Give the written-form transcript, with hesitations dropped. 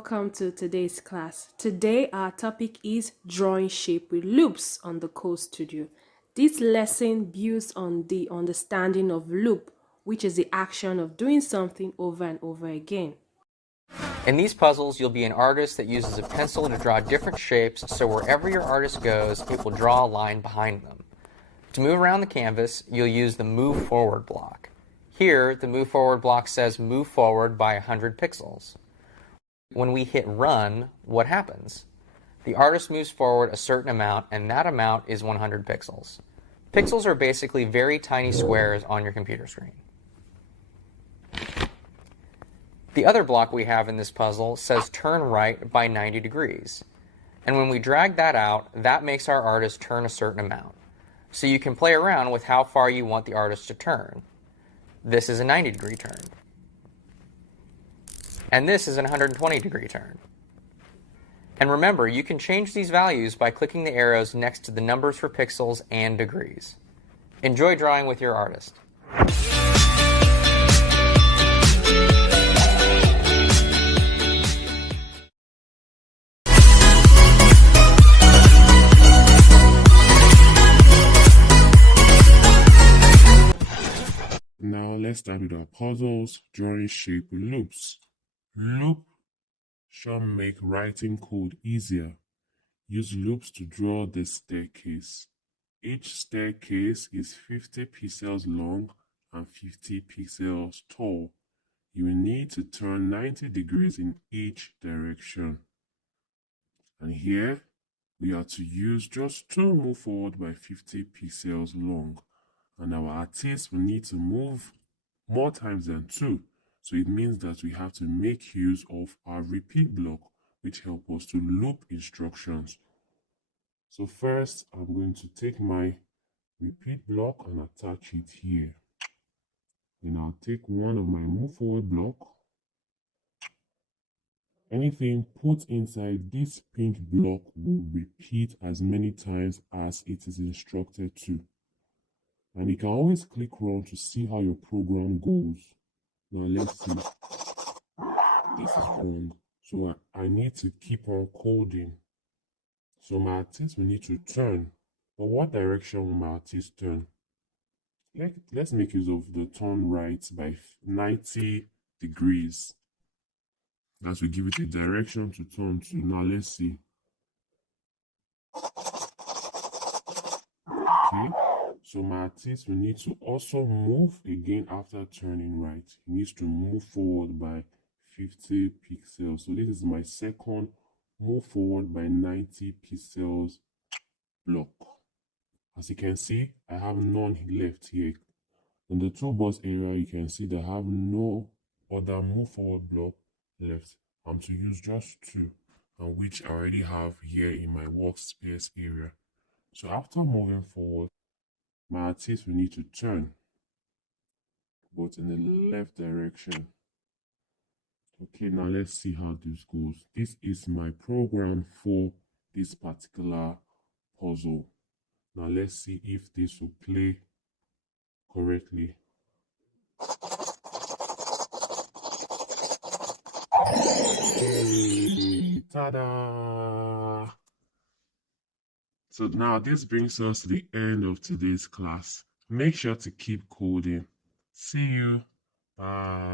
welcome to today's class. Today our topic is drawing shape with loops on the Code Studio. This lesson builds on the understanding of loop, which is the action of doing something over and over again. In these puzzles, you'll be an artist that uses a pencil to draw different shapes, so wherever your artist goes, it will draw a line behind them. To move around the canvas, you'll use the Move Forward block. Here, the Move Forward block says move forward by 100 pixels. When we hit Run, what happens? The artist moves forward a certain amount, and that amount is 100 pixels. Pixels are basically very tiny squares on your computer screen. The other block we have in this puzzle says turn right by 90 degrees. And when we drag that out, that makes our artist turn a certain amount. So you can play around with how far you want the artist to turn. This is a 90-degree turn. And this is a 120-degree turn. And remember, you can change these values by clicking the arrows next to the numbers for pixels and degrees. Enjoy drawing with your artist. Now let's start with our puzzles, drawing shape with loops. Loop shall make writing code easier. Use loops to draw the staircase. Each staircase is 50 pixels long and 50 pixels tall. You will need to turn 90 degrees in each direction. And here, we are to use just two move forward by 50 pixels long. And our artist will need to move more times than two. So it means that we have to make use of our repeat block, which help us to loop instructions. So first, I'm going to take my repeat block and attach it here. Then I'll take one of my move forward block. Anything put inside this pink block will repeat as many times as it is instructed to. And you can always click run to see how your program goes. Now let's see. This is wrong. So I need to keep on coding. So my artist will need to turn. But what direction will my artist turn? Let's make use of the turn right by 90 degrees. That will give it a direction to turn to. Now let's see. Okay. So my artist will need to also move again after turning right. He needs to move forward by 50 pixels. So this is my second move forward by 90 pixels block. As you can see, I have none left here. In the toolbox area, you can see that I have no other move forward block left. I'm to use just two, and which I already have here in my workspace area. So after moving forward, my artist will need to turn, but in the left direction. Okay, now let's see how this goes. This is my program for this particular puzzle. Now let's see if this will play correctly. Ta-da! So now this brings us to the end of today's class. Make sure to keep coding. See you. Bye.